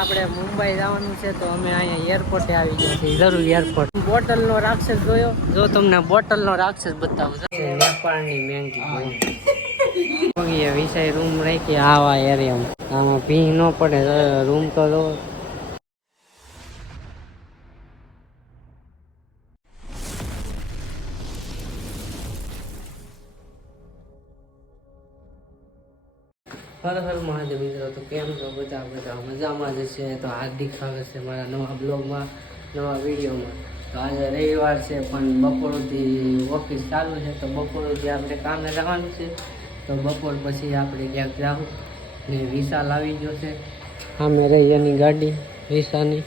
આપણે મુંબઈ જવાનું છે તો અમે અહીંયા એરપોર્ટે આવી ગયા છીએ જરૂર એરપોર્ટ. બોટલનો રાક્ષસ જોયો? જો તમને બોટલનો રાક્ષસ બતાવું નેપાળની મેંગી વિષય રૂમ રાખી આવા એરિયામાં આમાં ભી ન પડે રૂમ તો જો. હર હર મહાદેવ મિત્રો, તો કેમ છો બધા? મજામાં જ છે. તો હાર્દિક સ્વાગત છે મારા નવા બ્લોગમાં, નવા વિડીયોમાં. તો આજે રવિવાર છે પણ બપોરથી ઓફિસ ચાલુ છે, તો બપોરથી આપણે કામે જવાનું છે. તો બપોર પછી આપણે ક્યાંક જાવું ને વિશાલ આવી ગયો છે. અમે રહી એની ગાડી વિશાલની.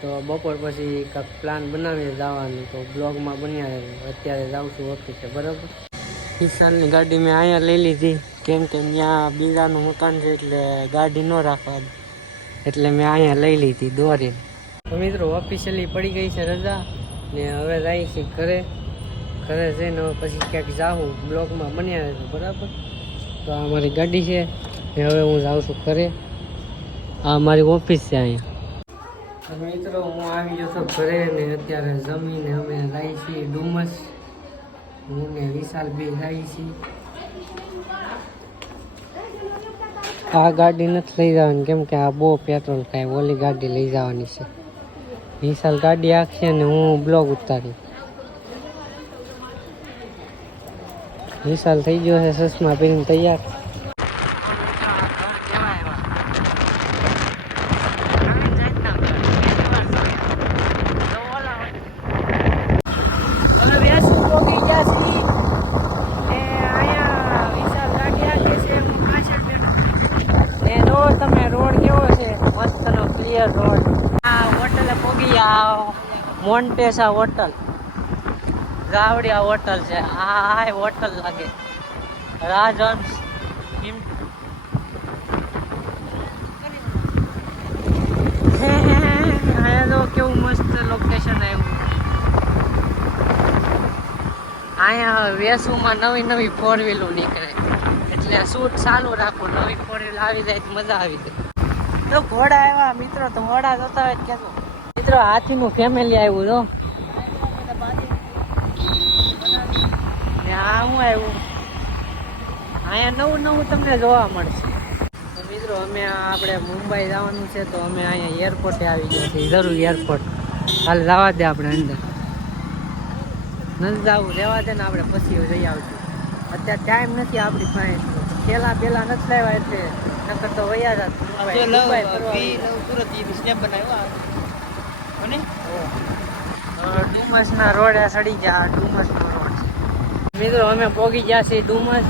તો બપોર પછી કાંઈક પ્લાન બનાવીએ જવાનું, તો બ્લોગમાં બન્યા. અત્યારે જાઉં છું ઓફિસે, બરાબર. વિશાલની ગાડી મેં અહીંયા લઈ લીધી, કેમ કે ત્યાં બીજાનું મકાન છે એટલે ગાડી ન રાખવા, એટલે મેં અહીંયા લઈ લીધી દોરી. તો મિત્રો ઓફિશિયલી પડી ગઈ છે રજા ને હવે જાય છે ઘરે જઈને પછી ક્યાંક જાઉં, બ્લોગમાં બન્યા છે, બરાબર. તો આ મારી ગાડી છે ને હવે હું જાઉં છું ઘરે. આ મારી ઓફિસ છે અહીંયા. મિત્રો હું આવી ગયો છું ઘરે ને અત્યારે જમીને અમે જાય છીએ ડુમસ. હું ને વિશાલ બે જાય છીએ. આ ગાડી નથી લઈ જવાની કેમ કે આ બહુ પેટ્રોલ ખાય, ઓલી ગાડી લઈ જવાની છે. વિશાલ ગાડી આખશે ને હું બ્લોગ ઉતારી. વિશાલ થઈ ગયો છે ચશ્મા પહેરીને તૈયાર. તમે રોડ કેવો છે મસ્તનો ક્લિયર રોડ. આ હોટલે પોગી, આ મોન્ટેસા હોટલ, ગાવડિયા હોટલ છે. આ હોટલ લાગે રાજહંસ. અહીંયા તો કેવું મસ્ત લોકેશન આવ્યું. અહીંયા વેસુમાં નવી ફોર વ્હીલો નીકળે એટલે શૂટ ચાલુ રાખો. નવી ફોર વ્હીલ આવી જાય તો મજા આવી જાય. તો ઘોડા આવ્યા મિત્રો, તો ઘોડા જોતા હોય કેજો મિત્રો. હાથીનું ફેમિલી આવ્યું જો. આ હું આવ્યું અહીંયા નવું તમને જોવા મળશે. તો મિત્રો અમે આપણે મુંબઈ જવાનું છે તો અમે અહીંયા એરપોર્ટે આવી ગયા છીએ જરૂર એરપોર્ટ. હાલ જવા દે, આપણે અંદર નથી જવું, રહેવા દે ને, આપણે પછી જઈ આવશું. અત્યારે ટાઈમ નથી આપણી પાસે. પેલા નથી લાવ્યા એટલે નકર તો વયા જાત. ડુમસના રોડે સડી ગયા. ડુમસનો રોડ મિત્રો અમે પહોંચી ગયા છીએ ડુમસ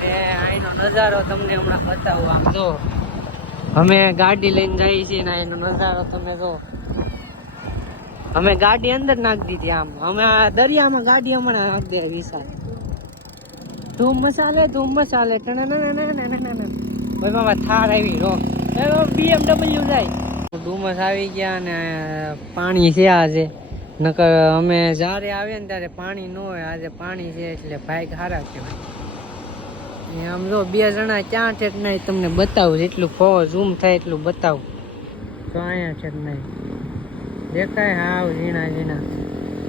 ને અહીંનો નજારો તમને હમણાં બતાવું. આમ જો અમે ગાડી લઈને જઈએ છીએ ને એનો નજારો તમે જો. અમે ગાડી અંદર નાખી દીધી. આમ અમે દરિયામાં ગાડી હમણાં નાખી દે વિશાલ. ધૂમ મસાલે ભાઈ થાર આવી રો BMW જાય. ડુમસ આવી ગયા ને પાણી છે આજે. નકર અમે જ્યારે આવીએ ને ત્યારે પાણી ન હોય. આજે પાણી છે એટલે ભાઈ સારા કહેવાય. આમ જો બે જણા ક્યાં છે નહીં તમને બતાવું, જેટલું ઝૂમ થાય એટલું બતાવું. તો અહીંયા છે નહીં દેખાય. હાવ ઝીણા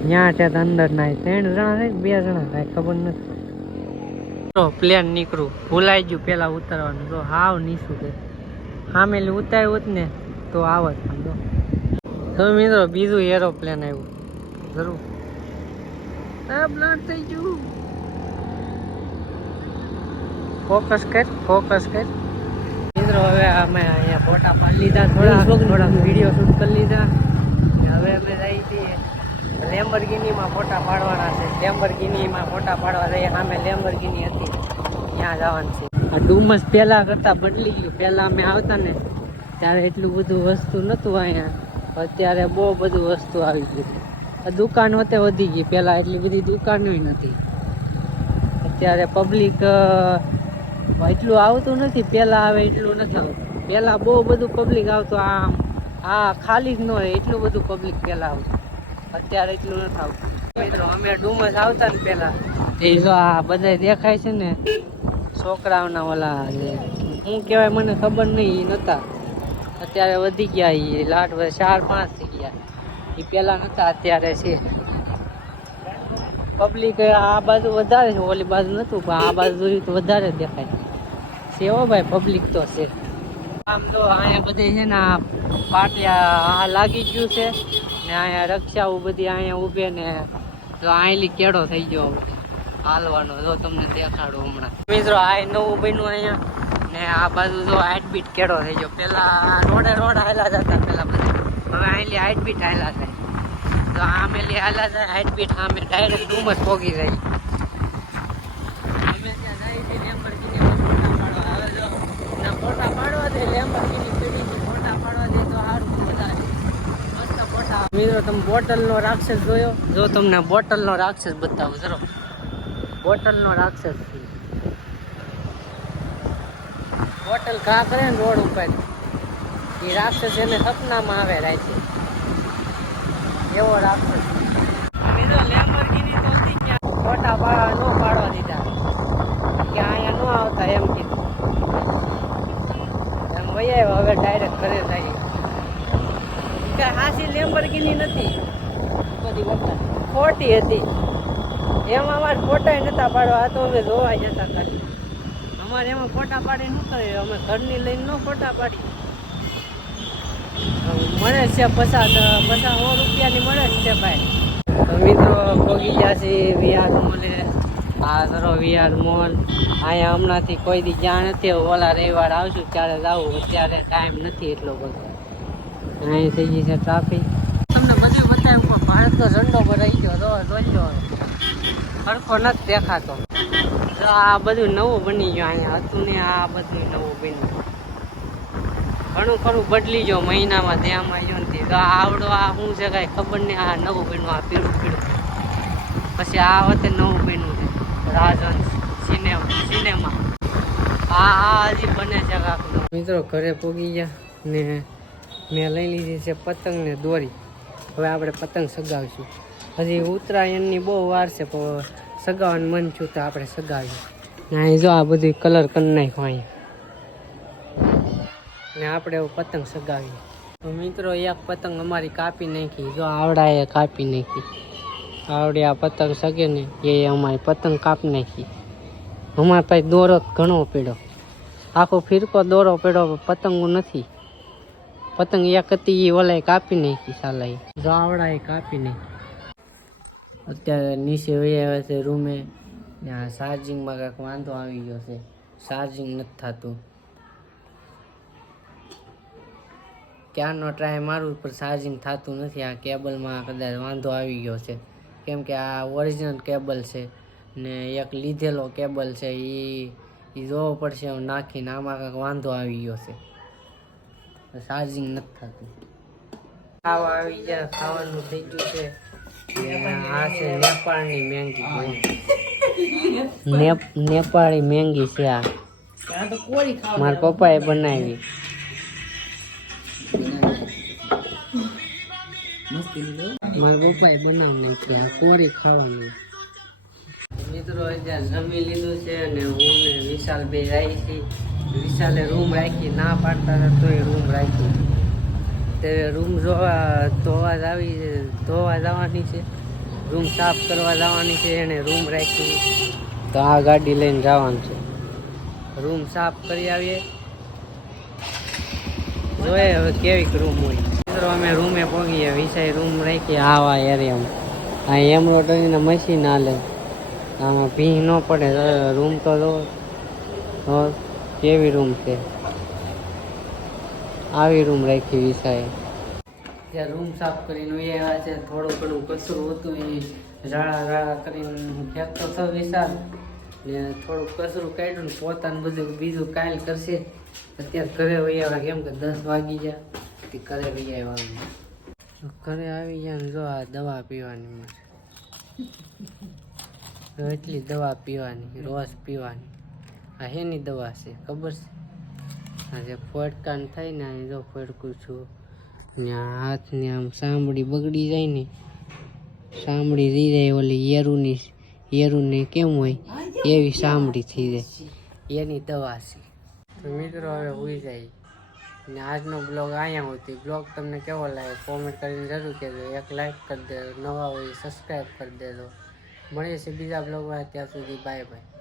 ત્યાં છે અંદર નાય. 3 જણા છે 2 જણા કાંઈ ખબર નથી. પ્લેન નીકળું ભૂલાઈ ગયું પેલા ઉતારવાનું. તો હાવ નીચું કે સામેલી ઉતાર્યું હોત ને તો આવત. તો મિત્રો બીજું એરોપ્લેન આવ્યું જરૂર. બ્લડ થઈ ગયું. ફોકસ કર મિત્રો. હવે અમે અહીંયા ફોટા પાડી લીધા, થોડા વિડીયો શૂટ કરી લીધા. હવે અમે જઈએ છીએ લેમ્બોર્ગિનીમાં ફોટા પાડવાના છે. લેમ્બોર્ગિનીમાં ફોટા પાડવા જઈએ. સામે લેમ્બોર્ગિની હતી ત્યાં જવાનું છે. આ ડુમસ પહેલાં કરતાં બદલી ગયું. પહેલાં અમે આવતા ને ત્યારે એટલું બધું વસ્તુ નહોતું અહીંયા. અત્યારે બહુ બધું વસ્તુ આવી ગયું. દુકાન હોતે વધી ગઈ. પહેલાં એટલી બધી દુકાનો નથી. અત્યારે પબ્લિક એટલું આવતું નથી. પહેલાં આવે એટલું નથી આવતું. પહેલાં બહુ બધું પબ્લિક આવતું. આ ખાલી જ ન હોય એટલું બધું પબ્લિક પહેલાં આવતું. અત્યારે એટલું નથી આવતું. મિત્રો અમે ડુમસ આવતા ને પહેલાં એ જો આ બધા દેખાય છે ને છોકરાઓના ઓલા શું કહેવાય મને ખબર નહીં, એ નહોતા. અત્યારે વધી ગયા એ લાટ 4-5 થઈ ગયા. એ પેલા નતા, અત્યારે છે. પબ્લિક આ બાજુ વધારે છે, ઓલી બાજુ નતું, પણ આ બાજુ જોયું તો વધારે દેખાય છે. હો ભાઈ, પબ્લિક તો છે. આમ તો અહીંયા બધી છે ને પાટિયા લાગી ગયું છે ને અહીંયા રક્ષાઓ બધી અહીંયા ઊભે ને જો આયલી કેળો થઈ ગયો હાલવાનો. જો તમને દેખાડું હમણાં મિત્રો, આ નવું બન્યું અહીંયા ને આ બાજુ જો 8 બીટ કેળો થઈ ગયો. પેલા રોડ હાલા જતા પેલા બધા, હવે આયલી 8 બીટ હાલા થાય. તો આમેલી હાલા જાય 8 બીટ, આમે ડાયરેક્ટ ડુમસ પોગી જાય. અમે ત્યાં જાય છે લેમ્બોર્ગિની ફોટા પાડવા દે, લેમ્બોર્ગિની પીડી ફોટા પાડવા દે તો સારું વધારે મસ્ત ફોટા. મિત્રો, તમે બોટલનો રાક્ષસ જોયો? જો તમને બોટલનો રાક્ષસ બતાવું જરો. બોટલનો રાક્ષસ, બોટલ ઘા કરે ને રોડ ઉપર, એ રાક્ષસ એને સપનામાં આવે રાતે, એવો રાક્ષસ. મિત્રો, લેમ્બોર્ગિની તો હતી ત્યાં ફોટા પાડવા દીધા કે અહીંયા ન આવતા એમ કીધું. એમ વૈયા હવે ડાયરેક્ટ ઘરે જાય. કે હાસી લેમ્બોર્ગિની નથી, બધી વખત ખોટી હતી. એમાં અમારે ફોટા નતા પાડવા, આ તો અમે જોવા જતા ખાલી. અમારે એમાં ફોટા પાડી ન કરે, અમે ઘરની લઈને ન ફોટા પાડી. મળે છે 50-100 રૂપિયાની મળે જ છે ભાઈ. તો મિત્રો, પગી ગયા છે વિહાર મોલે. આ કરો વિહાર મોલ. અહીંયા હમણાંથી કોઈ દી જ્યાં નથી, ઓલા રવિવાર આવશું ત્યારે જવું. અત્યારે ટાઈમ નથી એટલો બધો. અહીં થઈ ગઈ છે ટ્રાફિક. તમને બધું બતાવ્યું, ભારતનો ઝંડો પર રહી ગયો. જોઈ સરખો નથી દેખાતો. તો આ બધું નવું બની ગયું. અહીંયા હતું ને આ બધું નવું બન્યું. ઘણું ખરું બદલી ગયો મહિનામાં ધ્યાનમાં ગયો નથી. તો આવડો આ શું છે કાંઈ ખબર નહીં. આ નવું બન્યું, આ પીળું. પછી આ વખતે નવું બન્યું છે રાજહંસ સિનેમા. આ હજી બને છે કાંક. મિત્રો, ઘરે પોગી ગયા ને મેં લઈ લીધી છે પતંગ ને દોરી. હવે આપણે પતંગ સગાવીશું. હજી ઉત્તરાયણની બહુ વાર છે, પણ સગાવવાનું મન છું તો આપણે સગાવીએ. ને અહીં જો આ બધું કલર કરી નાખ્યો અહીંયા, ને આપણે પતંગ સગાવીએ. તો મિત્રો, એક પતંગ અમારી કાપી નાખી. જો આવડાએ કાપી નાખી. આવડે આ પતંગ સગે ને એ અમારી પતંગ કાપી નાખી. અમારે પાસે દોરો ઘણો પડ્યો, આખો ફિરકો દોરો પડ્યો, પતંગો નથી. પતંગ એક હતી, એ ઓલાએ કાપી નાખી સાલા. જો આવડાએ કાપી નાખી. અત્યારે નીચે વહી આવ્યા છે રૂમે. ત્યાં ચાર્જિંગમાં કાંઈક વાંધો આવી ગયો છે, ચાર્જિંગ નથી થતું. ક્યારનો ટ્રાય મારું પણ ચાર્જિંગ થતું નથી. આ કેબલમાં કદાચ વાંધો આવી ગયો છે, કેમ કે આ ઓરિજિનલ કેબલ છે ને એક લીધેલો કેબલ છે. એ જોવો પડશે નાખીને. આમાં કાંઈક વાંધો આવી ગયો છે, ચાર્જિંગ નથી થતું. ખાવા આવી ગયા, ખાવાનું થઈ ગયું છે. આ છે નેપાળની મેંગી. નેપાળી મેંગી છે આ. મારા પપ્પાએ બનાવી. મારા પપ્પાએ બનાવી નાખી. આ કોરી ખાવાની. મિત્રો, અત્યારે જમી લીધું છે ને હું ને વિશાલ બે આવી છીએ. વિશાલે રૂમ રાખી, ના પાડતા હતા તોય રૂમ રાખી. તે રૂમ ધોવા જવાની છે, રૂમ સાફ કરવા જવાની છે. એને રૂમ રાખી તો આ ગાડી લઈને જવાનું છે. રૂમ સાફ કરી આવીએ, જોઈએ હવે કેવી રૂમ હોય. મિત્રો, અમે રૂમે પહોંચીએ. વિષય રૂમ રાખીએ આવા એરિયામાં. આ એમ્બ્રોઇડરીના મશીન હાલે, આમાં ભીંગ ન પડે. રૂમ તો જો કેવી રૂમ છે. આવી રૂમ રાખી વિષય. ત્યાં રૂમ સાફ કરીને આવ્યા છે. થોડું ઘણું કચરું હતું, એ રાળા કરીને ફેંકતો થયો વિશાલ. ને થોડુંક કચરું કાઢ્યું ને પોતાનું બધું બીજું કાલ કરશે. અત્યારે ઘરે વહી આવ્યા, કેમ કે 10 વાગી ગયા. ઘરે વહી આવ્યા. ઘરે આવી ગયા ને જો આ દવા પીવાની મારે. એટલી દવા પીવાની, રોજ પીવાની. આ હેની દવા છે ખબર છે? આ જે ફોડકાન થાય ને, અહીં જો ફોડકું છું ને હાથની આમ સાંભળી બગડી જાય ને, સાંભળી થઈ જાય. ઓલી એરુની કેમ હોય એવી સાંભળી થઈ જાય, એની દવા છે. તો મિત્રો, હવે હોઈ જાય. ને આજનો બ્લોગ અહીંયા હતી. બ્લોગ તમને કેવો લાગે કોમેન્ટ કરીને જરૂર કહેજો. એક લાઈક કરી દેજો, નવા હોય સબસ્ક્રાઈબ કરી દેજો. મળીએ છીએ બીજા બ્લોગમાં. ત્યાં સુધી બાય બાય.